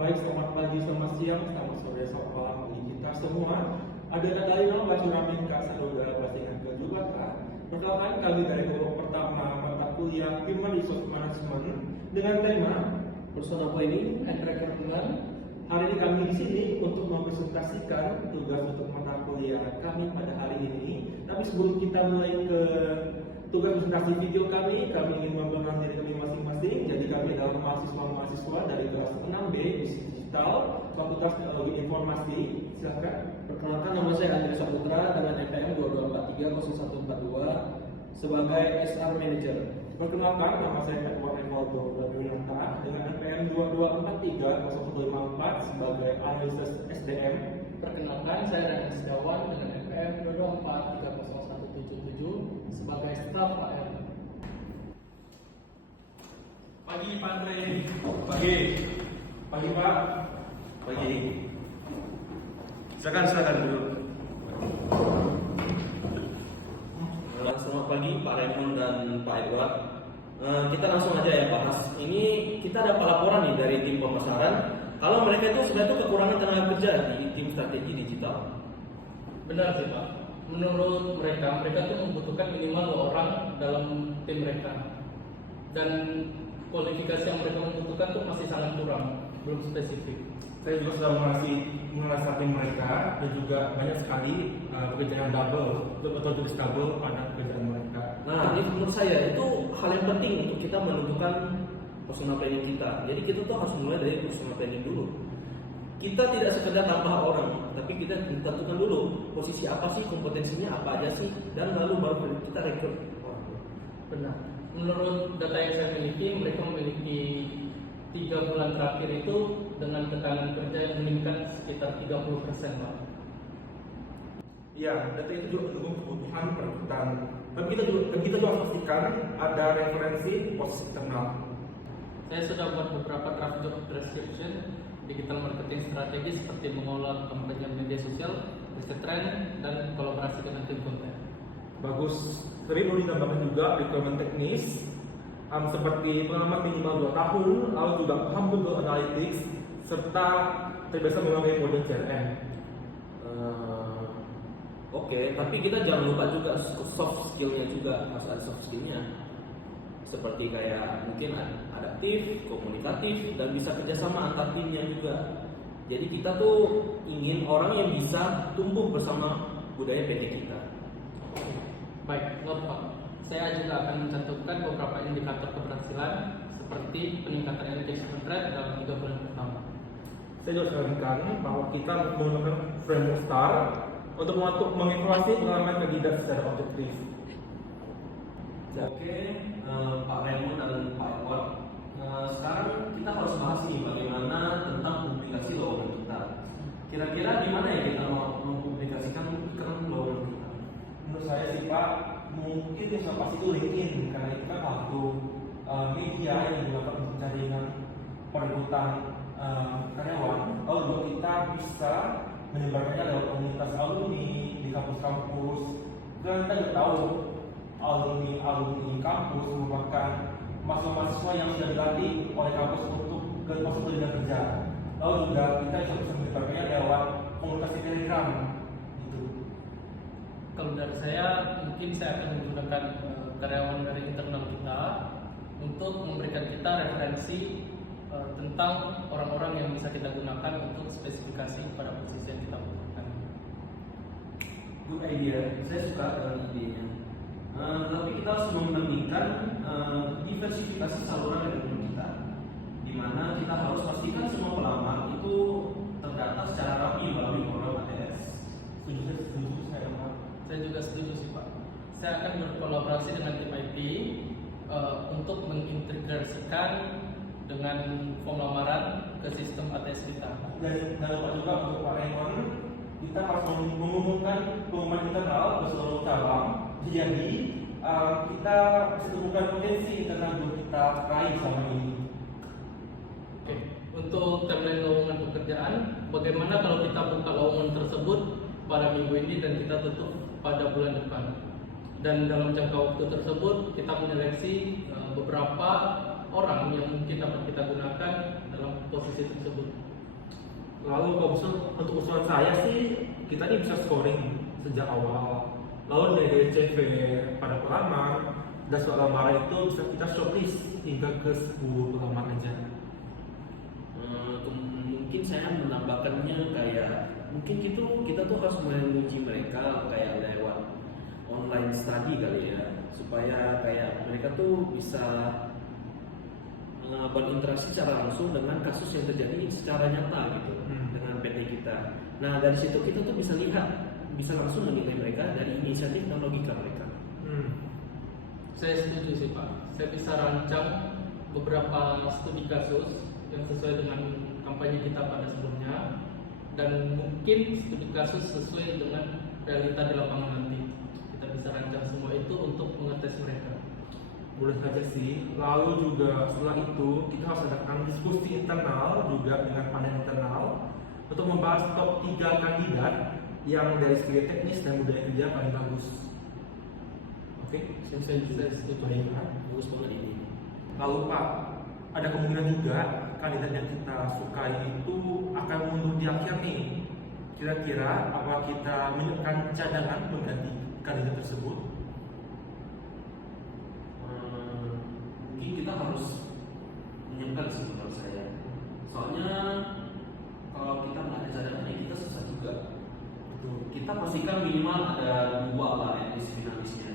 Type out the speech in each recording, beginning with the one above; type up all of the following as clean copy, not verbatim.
Baik, selamat pagi, selamat siang, selamat sore, selamat malam bagi kita semua. Ada dong baca ramen kak saudara pastikan ke juga kak. Perkenalkan kami dari kelompok pertama mata kuliah Human Resource Management dengan tema Personal Planning and Recruitment. Hari ini kami di sini untuk mempresentasikan tugas untuk mata kuliah kami pada hari ini. Tapi sebelum kita mulai ke tugas presentasi video kami ingin memperkenalkan diri kami masing-masing. Jadi kami adalah mahasiswa dari kelas 6B Bisnis Digital, Fakultas Teknologi Informasi. Silakan. Perkenalkan, nama saya Andri Saputra dengan NPM 22430142 sebagai SR Manager. Perkenalkan, nama saya Edward Evaldo Bradwinata dengan NPM 22430154 sebagai Analisis SDM. Perkenalkan, saya Rani Setiawan dengan NPM 224300177 sebagai staf AR. Pagi Pak Andre. Pagi. Pagi Pak. Pagi. Silakan dulu. Selamat pagi Pak Raymond dan Pak Edward. Kita langsung aja ya bahas. Ini kita ada laporan nih dari tim pemasaran. Kalau mereka itu sebenarnya kekurangan tenaga kerja di tim strategi digital. Benar sih Pak. Menurut mereka tuh membutuhkan minimal 2 orang dalam tim mereka. Dan kualifikasi yang mereka membutuhkan tuh masih sangat kurang, belum spesifik. Saya juga sudah menasihati mereka dan juga banyak sekali pekerjaan double atau tulis double pada pekerjaan mereka. Nah, ini menurut saya itu hal yang penting untuk kita menentukan personal planning kita. Jadi kita tuh harus mulai dari personal planning dulu. Kita tidak sekedar tambah orang, tapi kita tentukan dulu posisi apa sih, kompetensinya apa aja sih, dan lalu baru kita rekrut orang. Benar. Menurut data yang saya miliki, mereka memiliki 3 bulan terakhir itu dengan tekanan kerja yang meningkat sekitar 30%, Pak. Iya, data itu juga mendukung kebutuhan perekrutan. Tapi kita juga pastikan ada referensi posisi eksternal. Saya sudah buat beberapa draft job description, digital marketing strategi seperti mengolah kampanye media sosial, riset tren, dan kolaborasi dengan tim konten. Bagus. Tapi perlu ditambahkan juga requirement teknis seperti pengalaman minimal 2 tahun, lalu juga paham Google Analytics, serta terbiasa memakai kode CRM. Oke, tapi kita jangan lupa juga soft skillnya juga, harus ada soft skillnya. Seperti kayak mungkin adaptif, komunikatif, dan bisa kerjasama antar timnya juga. Jadi kita tuh ingin orang yang bisa tumbuh bersama budaya PT kita. Baik, Pak. Saya juga akan mencantumkan beberapa indikator keberhasilan seperti peningkatan engagement rate dalam 3 bulan pertama. Saya juga sarankan bahwa kita menggunakan framework STAR untuk mengevaluasi pengalaman kandidat secara objektif. Oke, Pak Raymond dan Pak Edward. Sekarang kita harus bahas nih bagaimana tentang publikasi lowongan kita. Kira-kira di mana ya kita mau mempublikasikan lowongan kita? Menurut saya sih Pak, mungkin yang sudah pasti itu LinkedIn, karena itu kan satu media yang digunakan untuk jaringan perekrutan karyawan. Lalu juga kita bisa menyebarkannya lewat komunitas alumni di kampus-kampus. Dan kita juga tahu alumni kampus merupakan mahasiswa yang sudah dilatih oleh kampus untuk masuk ke dunia kerja. Lalu juga kita bisa menyebarkannya lewat komunitas di Telegram. Kalau dari saya, mungkin saya akan menggunakan karyawan dari internal kita untuk memberikan kita referensi tentang orang-orang yang bisa kita gunakan untuk spesifikasi pada posisi yang kita butuhkan. Good idea, saya suka dengan idenya. Tapi kita harus membandingkan diversifikasi saluran rekrutmen kita, di mana kita harus pastikan semua pelamar itu terdata secara rapi melalui program ATS. Setuju saya Pak. Saya juga setuju sih Pak. Saya akan berkolaborasi dengan tim IT untuk mengintegrasikan dengan form lamaran ke sistem ATS kita. Dan jangan lupa juga untuk Pak Raymond, kita harus mengumumkan pengumuman internal ke seluruh cabang. Jadi kita bisa temukan potensi internal yang kita raih selama ini. Oke, untuk timeline lowongan pekerjaan, bagaimana kalau kita buka lowongan tersebut pada minggu ini dan kita tutup pada bulan depan? Dan dalam jangka waktu tersebut kita menyeleksi beberapa orang yang mungkin dapat kita gunakan dalam posisi tersebut. Lalu kalau untuk usulan saya sih, kita ini bisa scoring sejak awal. Lalu dari CV pada pelamar dan soal lamaran itu bisa kita shortlist hingga ke 10 pelamar aja. Mungkin saya menambahkannya kayak mungkin kita tuh harus menguji mereka kayak lewat online study kali ya, supaya kayak mereka tuh bisa berinteraksi secara langsung dengan kasus yang terjadi secara nyata gitu dengan PT kita. Nah dari situ kita tuh bisa langsung menilai mereka dari inisiatif dan logika mereka. Saya setuju sih Pak. Saya bisa rancang beberapa studi kasus yang sesuai dengan kampanye kita pada sebelumnya, dan mungkin studi kasus sesuai dengan realita di lapangan nanti. Kita bisa rancang semua itu untuk mengetes mereka. Boleh saja sih. Lalu juga setelah itu kita harus adakan diskusi internal juga dengan panel internal untuk membahas top 3 kandidat yang dari segi teknis dan budaya kerja paling bagus. Oke, Saya setuju. baik. Bagus banget ini. Lalu Pak, ada kemungkinan juga kandidat yang kita sukai itu akan mundur di akhir nih. Kira-kira apa kita menyiapkan cadangan mengganti kandidat tersebut? Mungkin kita harus menyiapkan sih menurut saya. Soalnya kalau kita nggak ada cadangan ya kita susah juga. Kita pastikan minimal ada 2 lah finalisnya.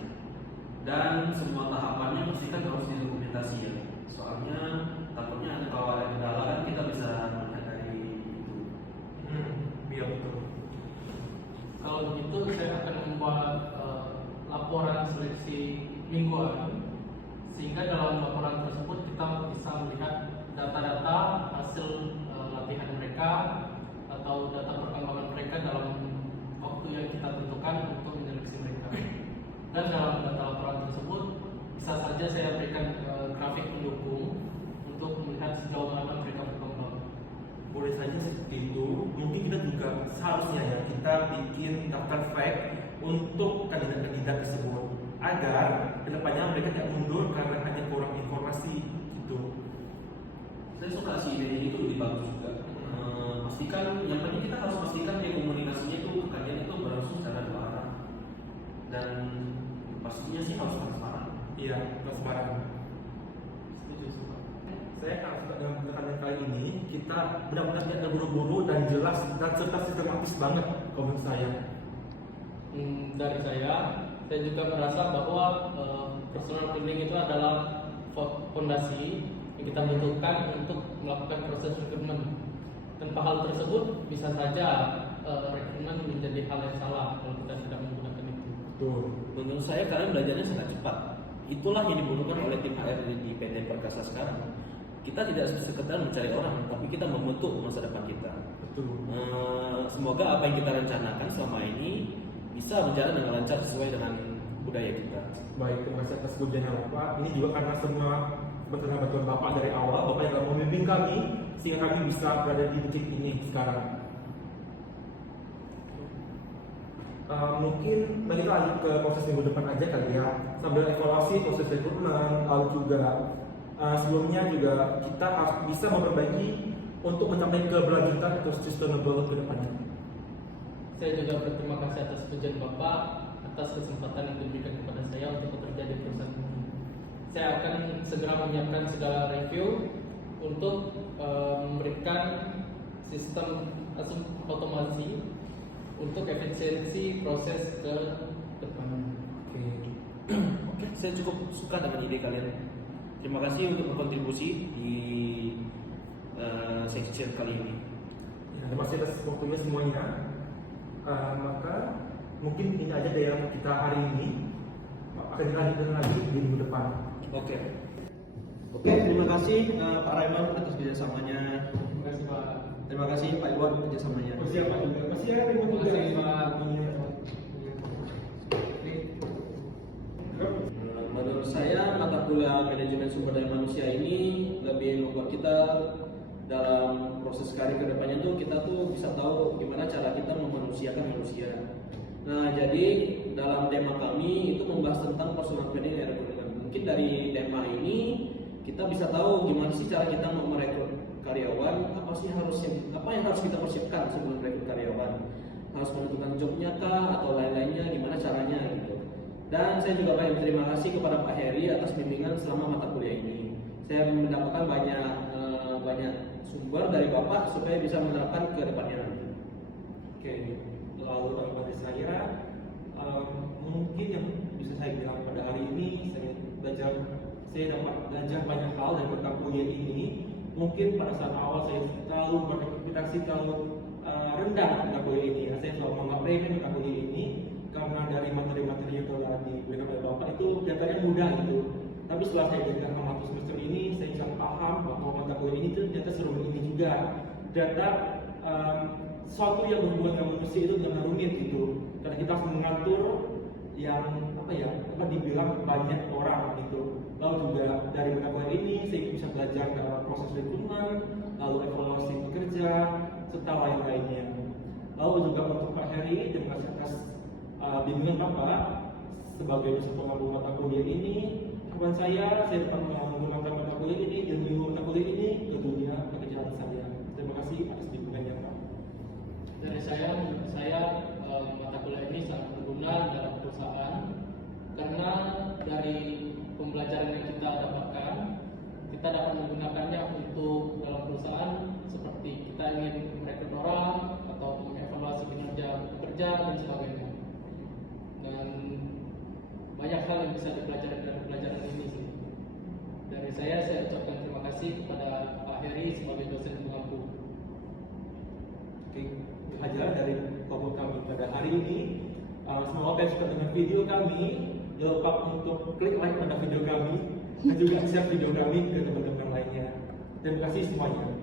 Dan semua tahapannya pastikan harus didokumentasi ya. Soalnya takutnya kalau ada kendala kan kita bisa melihat dari itu. Iya betul. Kalau begitu saya akan membuat laporan seleksi mingguan, sehingga dalam laporan tersebut kita bisa melihat data-data hasil latihan mereka atau data perkembangan mereka dalam waktu yang kita tentukan untuk menyeleksi mereka. Dan dalam data laporan tersebut bisa saja saya berikan grafik pendukung untuk melihat sejauh mana mereka berkembang. Boleh saja seperti itu. Mungkin kita juga seharusnya ya kita bikin daftar fact untuk kandidat-kandidat tersebut agar kedepannya mereka tidak mundur karena hanya kurang informasi gitu. Saya suka sih ide itu lebih bagus juga. Pastikan, yang penting kita harus pastikan ya komunikasinya itu kajian itu berlangsung secara 2 arah. Dan pastinya sih harus transparan. Iya, transparan. Setuju sih, Pak. Saya akan suka dengan pendekatan kali ini kita benar-benar tidak buru-buru dan jelas dan serta sistematis banget kalau menurut saya. Dari saya juga merasa bahwa personal training itu adalah fondasi yang kita butuhkan untuk melakukan proses rekrutmen. Tanpa hal tersebut bisa saja rekrutmen menjadi hal yang salah kalau kita tidak menggunakan itu. Betul. Menurut saya kalian belajarnya sangat cepat. Itulah yang dibutuhkan oleh tim HR di PT Perkasa sekarang. Kita tidak sekedar mencari orang, tapi kita membentuk masa depan kita. Betul. Semoga apa yang kita rencanakan selama ini bisa berjalan dengan lancar sesuai dengan budaya kita. Baik, terima kasih atas pujiannya Bapak. Ini juga karena semua berkat bantuan Bapak dari awal, Bapak yang telah membimbing kami sehingga kami bisa berada di titik ini sekarang. Mungkin kita lanjut ke proses minggu depan aja kali ya, sambil evaluasi proses rekrutmen, lalu juga sebelumnya juga kita harus bisa memperbaiki untuk mencapai keberlanjutan atau sustainable ke depannya. Saya juga berterima kasih atas pujian Bapak atas kesempatan yang diberikan kepada saya untuk bekerja di perusahaan ini. Saya akan segera menyiapkan segala review untuk memberikan sistem otomasi untuk efisiensi proses ke depan. Oke, saya cukup suka dengan ide kalian. Terima kasih untuk berkontribusi di section kali ini. Ya, terima kasih atas waktunya semuanya. Maka mungkin ini aja dari yang kita hari ini. Akan dilanjutkan lagi di minggu depan. Oke. Terima kasih Pak Raymond atas kerjasamanya. Terima kasih Pak. Terima kasih Pak Iwan kerjasamanya. Siap Pak juga. Siap Ibu juga. Terima kasih, Pak. Menurut saya mata kuliah manajemen sumber daya manusia ini lebih membuat kita dalam proses karir kedepannya tuh kita tuh bisa tahu gimana cara kita memanusiakan manusia. Nah jadi dalam tema kami itu membahas tentang personal training dan recruitment. Mungkin dari tema ini kita bisa tahu gimana sih cara kita mau merekrut karyawan, apa yang harus kita persiapkan sebelum rekrut karyawan, harus menentukan jobnya kah atau lain-lainnya, gimana caranya gitu. Dan saya juga banyak berterima kasih kepada Pak Heri atas bimbingan selama mata kuliah ini. Saya mendapatkan banyak sumber dari Bapak supaya bisa menerapkan ke depannya nanti. Oke, lalu dari saya mungkin yang bisa saya bilang pada hari ini saya dapat belajar banyak hal dari mata kuliah ini. Mungkin pada saat awal saya terlalu berekspektasi terlalu rendah mata kuliah ini. Saya selalu menganggap remeh mata kuliah ini karena dari materi-materi yang telah diberikan oleh Bapak itu kelihatannya mudah gitu. Tapi setelah saya belajar selama 1 semester ini, saya bisa paham bahwa mata kuliah ini ternyata seru ini juga. Ternyata sesuatu yang berhubungan dengan manusia itu benar rumit gitu. Karena kita harus mengatur yang dibilang banyak orang gitu. Lalu juga dari mata kuliah ini saya bisa belajar dalam proses rekrutmen, lalu evaluasi pekerja, serta lain-lainnya. Lalu juga untuk Pak Heri, terima kasih atas bimbingan Bapak sebagai dosen pengampu mata kuliah ini. Harapan saya dapat menggunakan mata kuliah ini dan menggunakan mata kuliah ini ke dunia pekerjaan saya. Terima kasih atas bimbingannya Pak. Dari saya, menurut saya mata kuliah ini sangat berguna dalam perusahaan karena dari pembelajaran yang kita dapatkan, kita dapat menggunakannya untuk dalam perusahaan seperti kita ingin merekrut orang atau mengevaluasi kinerja pekerja dan sebagainya. Dan banyak hal yang bisa dipelajari dari pelajaran ini sih. Dari saya ucapkan terima kasih kepada Pak Heri sebagai dosen pengampu. Oke, ajaran dari kelompok kami pada hari ini. Semoga kalian suka dengan video kami. Jangan lupa untuk klik like pada video kami dan juga share video kami ke teman-teman lainnya. Terima kasih semuanya.